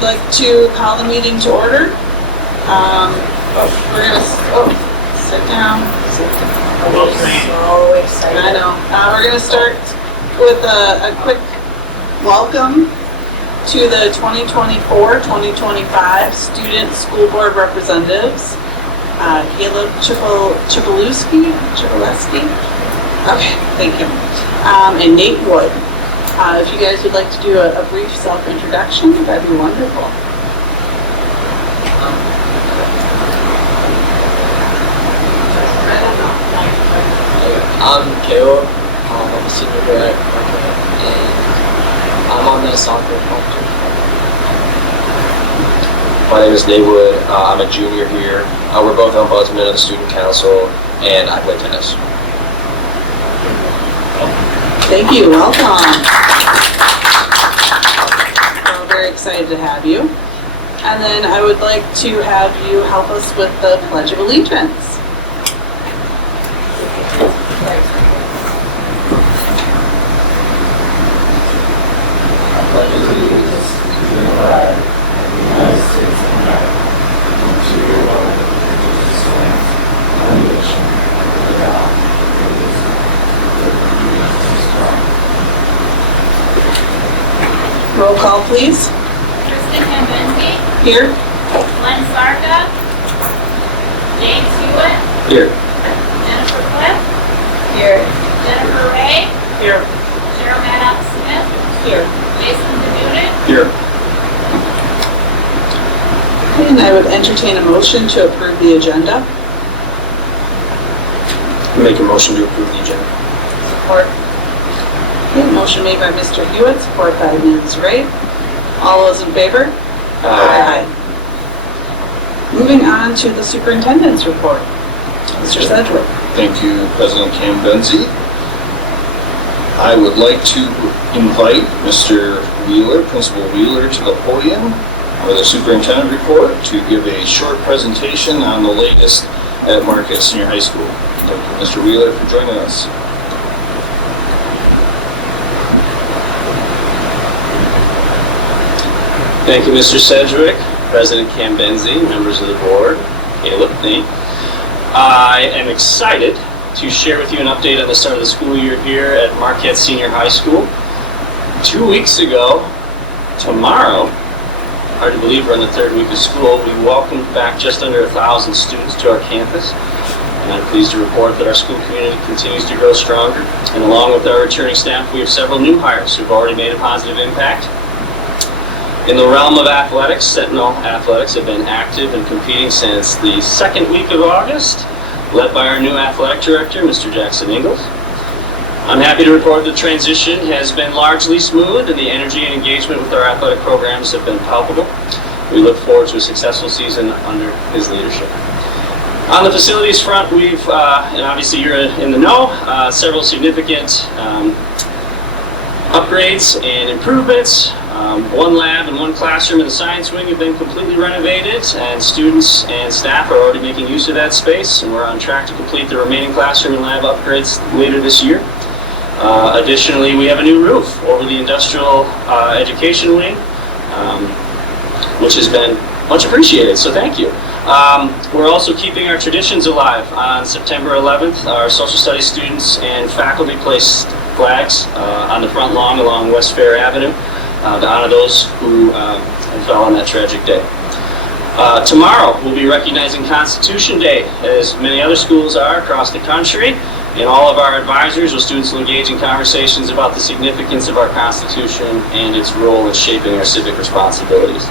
would like to call the meeting to order. We're gonna, sit down. So excited. I know. We're gonna start with a quick welcome to the 2024-2025 Student School Board Representatives. Caleb Chipolewski? Okay, thank you. And Nate Wood. If you guys would like to do a brief self-introduction, that'd be wonderful. I'm Caleb. I'm a senior here at Marquette, and I'm on the soccer team. My name is Nate Wood. I'm a junior here. We're both ombudsmen of the student council, and I play tennis. Thank you. Welcome. We're very excited to have you. And then I would like to have you help us with the Pledge of Allegiance. Roll call, please. Kristen Kambinski, Here. Len Sarka, James Hewitt, Here. Jennifer Cliff, Here. Jennifer Ray, Here. Cheryl Maddox Smith, Here. Jason DeNutit, Here. And I would entertain a motion to approve the agenda. Make a motion to approve the agenda. Support. Okay, motion made by Mr. Hewitt, support by Ms. Ray. All those in favor? Aye. Moving on to the superintendent's report. Mr. Sedgwick. Thank you, President Cambenzi. I would like to invite Mr. Wheeler, Principal Wheeler, to the podium for the superintendent report to give a short presentation on the latest at Marquette Senior High School. Thank you, Mr. Wheeler, for joining us. Thank you, Mr. Sedgwick, President Cambenzi, members of the board, Caleb, Nate. I am excited to share with you an update on the start of the school year here at Marquette Senior High School. 2 weeks ago, tomorrow, hard to believe we're in the third week of school, we welcomed back just under 1,000 students to our campus. And I'm pleased to report that our school community continues to grow stronger. And along with our returning staff, we have several new hires who've already made a positive impact. In the realm of athletics, Sentinel Athletics have been active and competing since the second week of August, led by our new athletic director, Mr. Jackson Ingalls. I'm happy to report the transition has been largely smooth and the energy and engagement with our athletic programs have been palpable. We look forward to a successful season under his leadership. On the facilities front, we've, and obviously you're in the know, several significant upgrades and improvements. One lab and one classroom in the science wing have been completely renovated, and students and staff are already making use of that space, and we're on track to complete the remaining classroom and lab upgrades later this year. Additionally, we have a new roof over the industrial education wing, which has been much appreciated, so thank you. We're also keeping our traditions alive. On September 11th, our social studies students and faculty placed flags on the front lawn along West Fair Avenue to honor those who fell on that tragic day. Tomorrow, we'll be recognizing Constitution Day, as many other schools are across the country, and all of our advisors or students will engage in conversations about the significance of our Constitution and its role in shaping our civic responsibilities.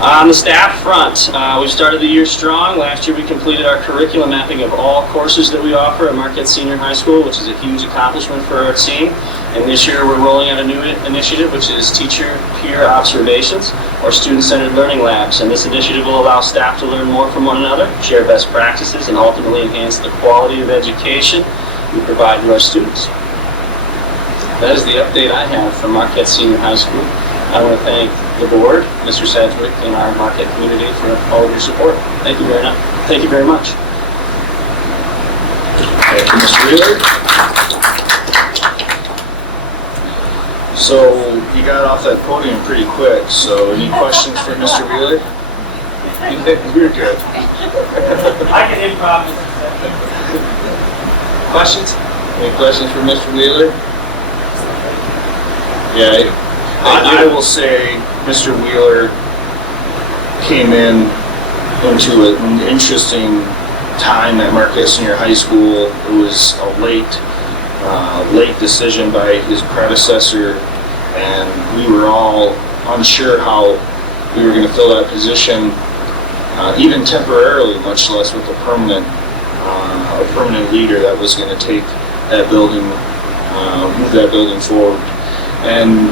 On the staff front, we've started the year strong. Last year we completed our curriculum mapping of all courses that we offer at Marquette Senior High School, which is a huge accomplishment for our team. And this year we're rolling out a new initiative, which is Teacher Peer Observations, or Student-Centered Learning Labs. And this initiative will allow staff to learn more from one another, share best practices, and ultimately enhance the quality of education we provide to our students. That is the update I have from Marquette Senior High School. I want to thank the board, Mr. Sedgwick, and our Marquette community for all of your support. Thank you very much. Thank you very much. Thank you, Mr. Wheeler. So you got off that podium pretty quick, so any questions for Mr. Wheeler? You're good. I can improv. Questions? Any questions for Mr. Wheeler? Yeah, I will say Mr. Wheeler came into an interesting time at Marquette Senior High School. It was a late decision by his predecessor, and we were all unsure how we were going to fill that position, even temporarily, much less with a permanent leader that was going to take that building, move that building forward. And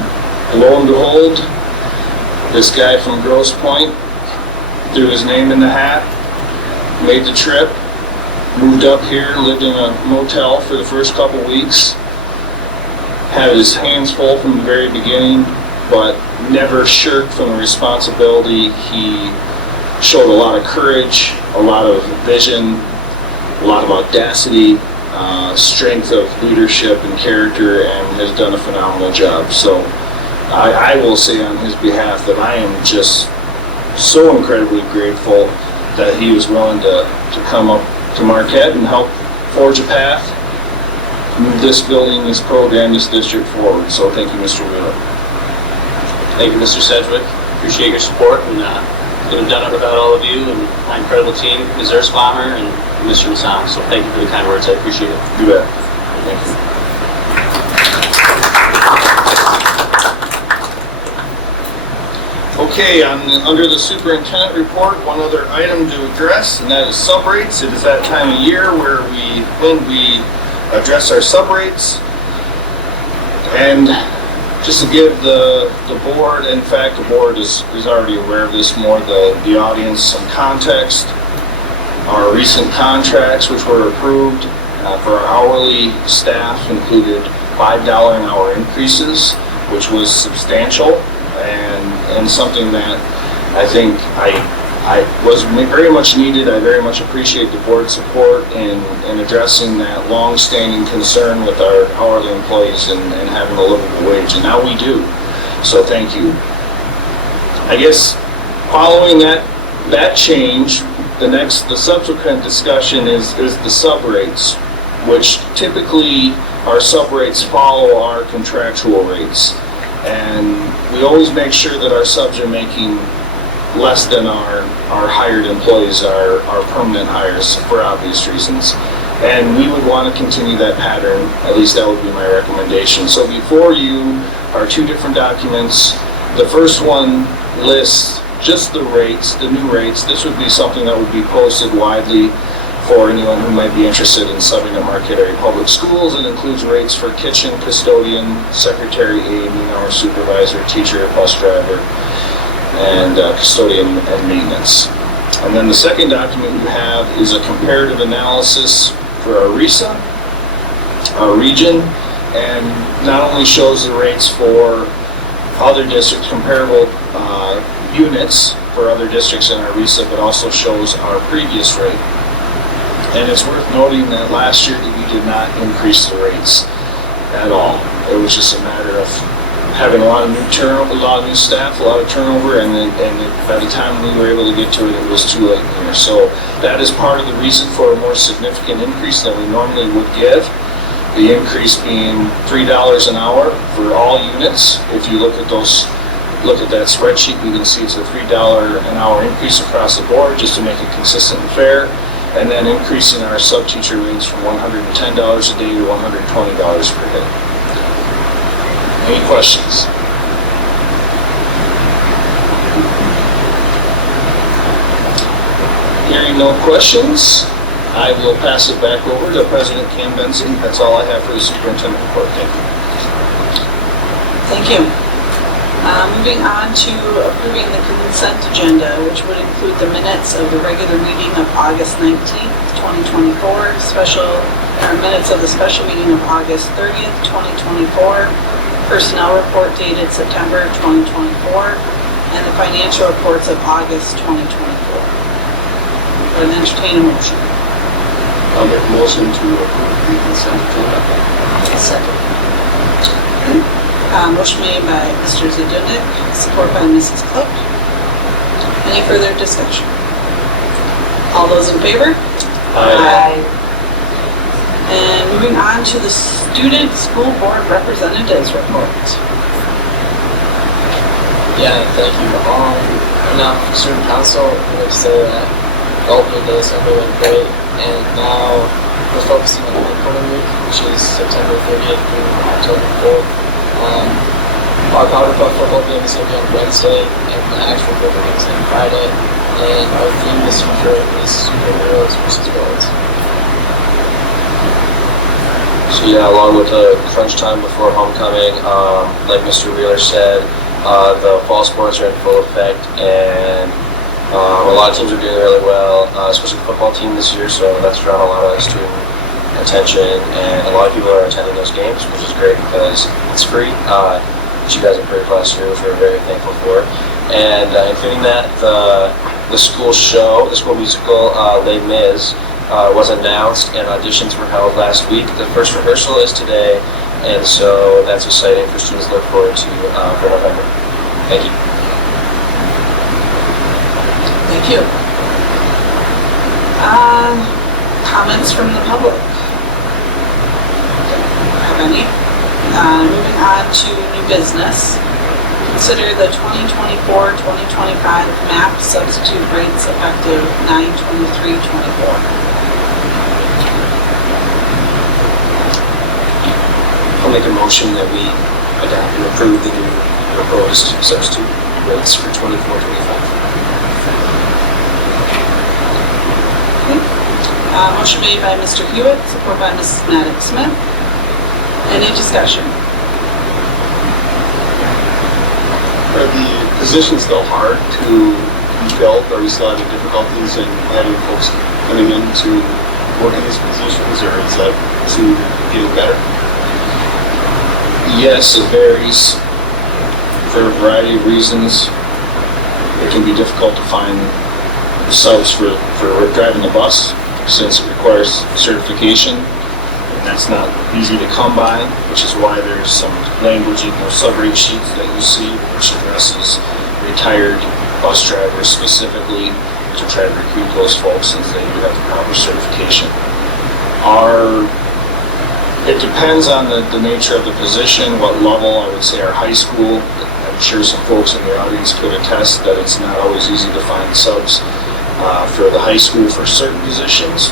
lo and behold, this guy from Grosse Pointe threw his name in the hat, made the trip, moved up here, lived in a motel for the first couple weeks, had his hands full from the very beginning, but never shirked from the responsibility. He showed a lot of courage, a lot of vision, a lot of audacity, strength of leadership and character, and has done a phenomenal job. So I will say on his behalf that I am just so incredibly grateful that he was willing to come up to Marquette and help forge a path, move this building, this program, this district forward. So thank you, Mr. Wheeler. Thank you, Mr. Sedgwick. Appreciate your support, and couldn't have done it without all of you and my incredible team, Ms. Erzbommer and Mr. Masson. So thank you for the kind words. I appreciate it. You bet. Thank you. Okay, under the superintendent report, one other item to address, and that is sub rates. It is that time of year where when we address our sub rates. And just to give the board, in fact, the board is already aware of this, more the audience some context. Our recent contracts, which were approved for our hourly staff, included $5 an hour increases, which was substantial and something that I think I was very much needed. I very much appreciate the board's support in addressing that long-standing concern with our hourly employees and having a livable wage, and now we do. So thank you. I guess following that change, the subsequent discussion is the sub rates, which typically our sub rates follow our contractual rates, and we always make sure that our subs are making less than our hired employees, our permanent hires, for obvious reasons. And we would want to continue that pattern. At least that would be my recommendation. So before you are two different documents. The first one lists just the rates, the new rates. This would be something that would be posted widely for anyone who might be interested in subbing at Marquette Area Public Schools. It includes rates for kitchen, custodian, secretary, aide, mean-hour supervisor, teacher, bus driver, and custodian and maintenance. And then the second document you have is a comparative analysis for our RESA, our region, and not only shows the rates for other districts, comparable units for other districts in our RESA, but also shows our previous rate. And it's worth noting that last year we did not increase the rates at all. It was just a matter of having a lot of new turnover, a lot of new staff, a lot of turnover, and by the time we were able to get to it, it was too late in the year. So that is part of the reason for a more significant increase than we normally would give. The increase being $3 an hour for all units. If you look at that spreadsheet, you can see it's a $3 an hour increase across the board, just to make it consistent and fair. And then increasing our sub-teacher rates from $110 a day to $120 per day. Any questions? Hearing no questions, I will pass it back over to President Cam Benzie. That's all I have for the superintendent report. Thank you. Thank you. Moving on to approving the consent agenda, which would include the minutes of the regular meeting of August 19th, 2024, minutes of the special meeting of August 30th, 2024, personnel report dated September 2024, and the financial reports of August 2024. Would entertain a motion. I'll make a motion to approve the consent agenda. Second. Motion made by Mr. Zadunik, support by Mrs. Cook. Any further discussion? All those in favor? Aye. And moving on to the Student School Board Representatives Report. Yeah, thank you. Now, for student council, I would say that the opening day Sunday went great, and now we're focusing on the upcoming week, which is September 30th through October 4th. Our powder puff football game is going to be on Wednesday, and the actual football game is on Friday. And our theme this year is superheroes versus villains. So yeah, along with the crunch time before homecoming, like Mr. Wheeler said, the fall sports are in full effect, and a lot of teams are doing really well, especially the football team this year, so that's drawn a lot of student attention, and a lot of people are attending those games, which is great because it's free, which you guys approved last year, which we're very thankful for. And including that, the school show, the school musical, Les Mis, was announced and auditions were held last week. The first rehearsal is today, and so that's exciting for students to look forward to for November. Thank you. Thank you. Comments from the public? Have any? Moving on to new business. Consider the 2024-2025 MAP substitute rates effective 9/23/24. I'll make a motion that we adopt and approve the new proposed substitute rates for 24-25. Motion made by Mr. Hewitt, support by Mrs. Maddox Smith. Any discussion? Are the positions still hard to be filled? Are we still having difficulties in having folks coming in to work in these positions, or is that soon getting better? Yes, it varies for a variety of reasons. It can be difficult to find subs for driving the bus since it requires certification, and that's not easy to come by, which is why there's some language in those sub-rate sheets that you see which addresses retired bus drivers specifically to try to recruit those folks since they do have the proper certification. It depends on the nature of the position, what level. I would say our high school, I'm sure some folks in the audience could attest that it's not always easy to find subs for the high school for certain positions.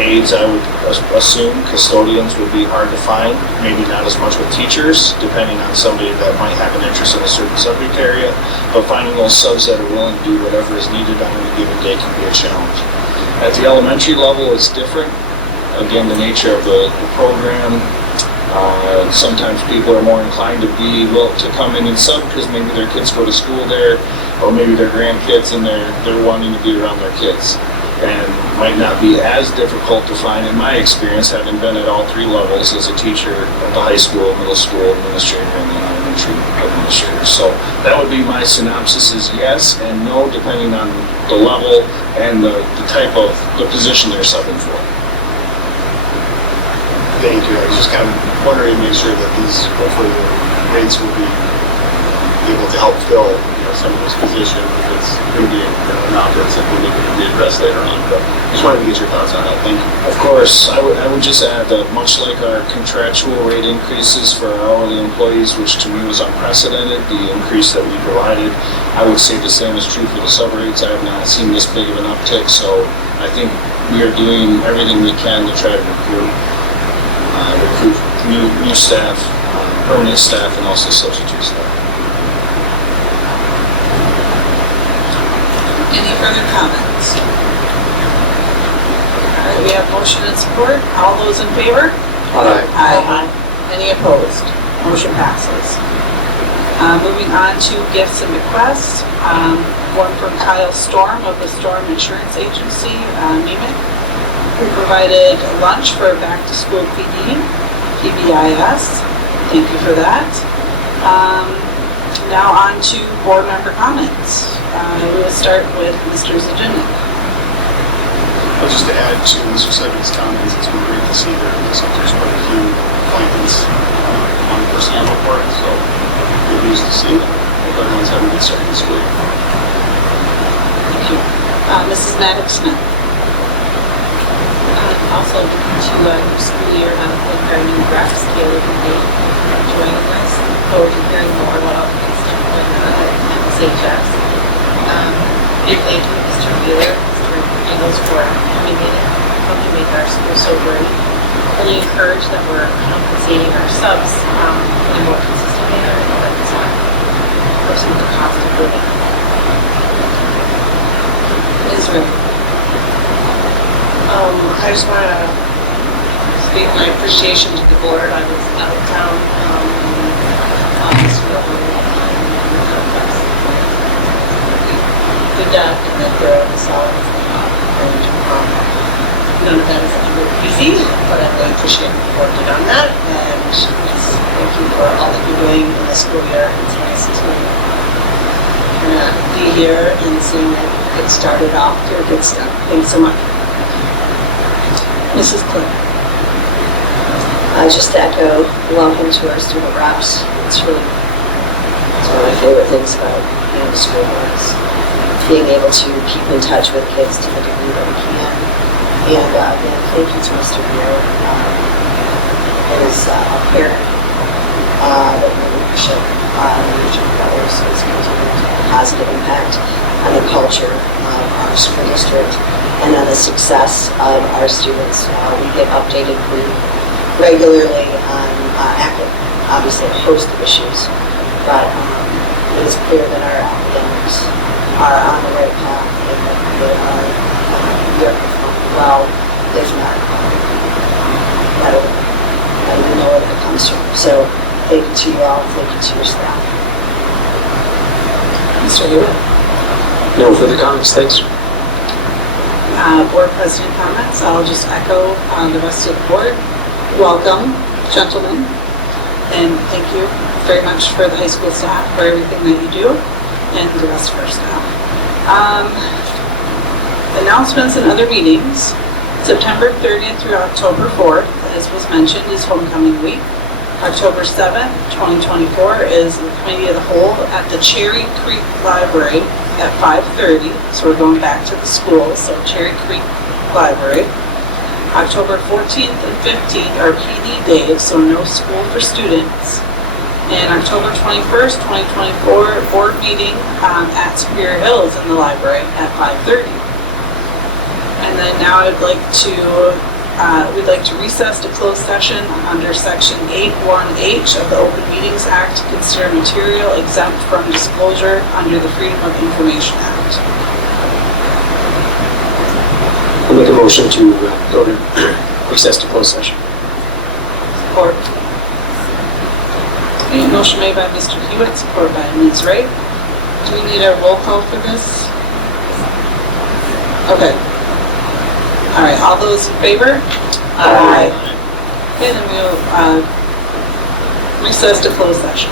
Aides, I would assume, custodians would be hard to find, maybe not as much with teachers, depending on somebody that might have an interest in a certain subject area, but finding those subs that are willing to do whatever is needed on any given day can be a challenge. At the elementary level, it's different. Again, the nature of the program, sometimes people are more inclined to come in and sub because maybe their kids go to school there, or maybe their grandkids and they're wanting to be around their kids. And might not be as difficult to find in my experience, having been at all three levels as a teacher at the high school, middle school administrator, and the elementary administrator. So that would be my synopsis is yes and no, depending on the level and the type of the position they're subbing for. Thank you. I was just kind of wondering to make sure that these, hopefully, the rates will be able to help fill, some of those positions. If it's going to be an office that we're looking to be addressed later on. But just wanted to get your thoughts on that. Thank you. Of course, I would just add that much like our contractual rate increases for our hourly employees, which to me was unprecedented, the increase that we provided, I would say the same is true for the sub rates. I have not seen this big of an uptick, so I think we are doing everything we can to try to recruit new staff, permanent staff, and also substitute staff. Any further comments? All right, we have motion and support. All those in favor? Aye. Any opposed? Motion passes. Moving on to gifts and bequests. One from Kyle Storm of the Storm Insurance Agency, Nemic, who provided lunch for back-to-school PBIS. Thank you for that. Now on to board member comments. We will start with Mr. Zajunik. Well, just to add to Mr. Sevin's comments, it's been great to see there's quite a few appointments on the personnel report, so good news to see. Hope everyone's having a good start this week. Thank you. Mrs. Maddox Smith. Also, looking to new school year, and I think our new reps, Caleb and Nate, are joining us. Look forward to hearing more about things going on at SHS. Big thank you, Mr. Wheeler, Mr. Ingles, for coming in and helping make our school so great. Really encouraged that we're compensating our subs in a more consistent manner and that it's not costing the cost of living. Israel. I just want to state my appreciation to the board. I was out of town August for a long time. Good job, and then they're solid. None of that is ever easy, but I really appreciate the board did on that. And yes, thank you for all that you're doing in the school year. It's nice to be here and seeing it get started off to a good start. Thanks so much. Mrs. Clerk. Just to echo welcome to our student reps. It's one of my favorite things about being in the school board is being able to keep in touch with kids to the degree that we can. And again, thank you to Mr. Beer, his parent, the leadership of others is going to have a positive impact on the culture of our school district and on the success of our students. We get updated pretty regularly on obviously a host of issues, but it is clear that our academics are on the right path and that we are performing well, if not better, and we know where that comes from. So thank you to you all, thank you to your staff. Mr. Hewitt. No further comments, thanks. Board President comments. I'll just echo the rest of the board. Welcome, gentlemen, and thank you very much for the high school staff for everything that you do, and the rest of our staff. Announcements and other meetings. September 30th through October 4th, as was mentioned, is homecoming week. October 7th, 2024 is the Committee of the Whole at the Cherry Creek Library at 5:30. So we're going back to the school, so Cherry Creek Library. October 14th and 15th are PD days, so no school for students. And October 21st, 2024, board meeting at Superior Hills in the library at 5:30. And then now we'd like to recess to closed session under Section 8(1)H of the Open Meetings Act to consider material exempt from disclosure under the Freedom of Information Act. I'll make a motion to go to recess to closed session. Support. Okay, motion made by Mr. Hewitt, supported by Ms. Ray. Do we need a roll call for this? Okay. All right, all those in favor? Aye. Okay, then we'll recess to closed session.